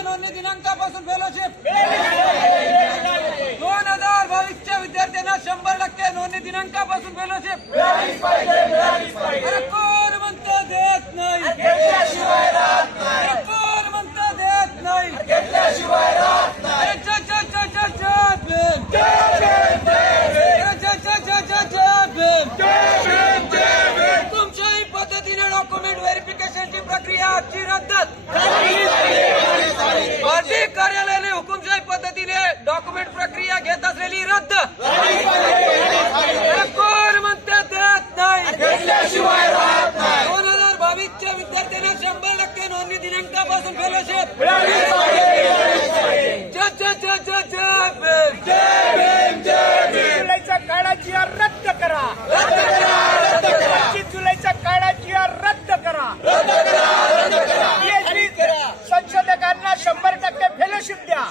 टक्के नोंदणी दिनांकापासून फेलोशिप 2022च्या विद्यार्थ्यांना 100% नोंदणी दिनांकापासून फेलोशिप अरे कोण म्हणतं देत नाही कोण म्हणतं देत नाही तुमच्याही पद्धतीने डॉक्युमेंट व्हेरिफिकेशनची प्रक्रिया आजची रद्द भरती कार्यालयाने हुकुमशाही पद्धतीने डॉक्युमेंट प्रक्रिया घेत असलेली रद्द कोण म्हणते देत नाही 2022च्या विद्यार्थ्यांना 100% नोंदणी दिनांकापासून फेलोशिप जुलैच्या काळाची रद्द करा 25 जुलैच्या काळाची रद्द करा संशोधकांना 100% फेलोशिप द्या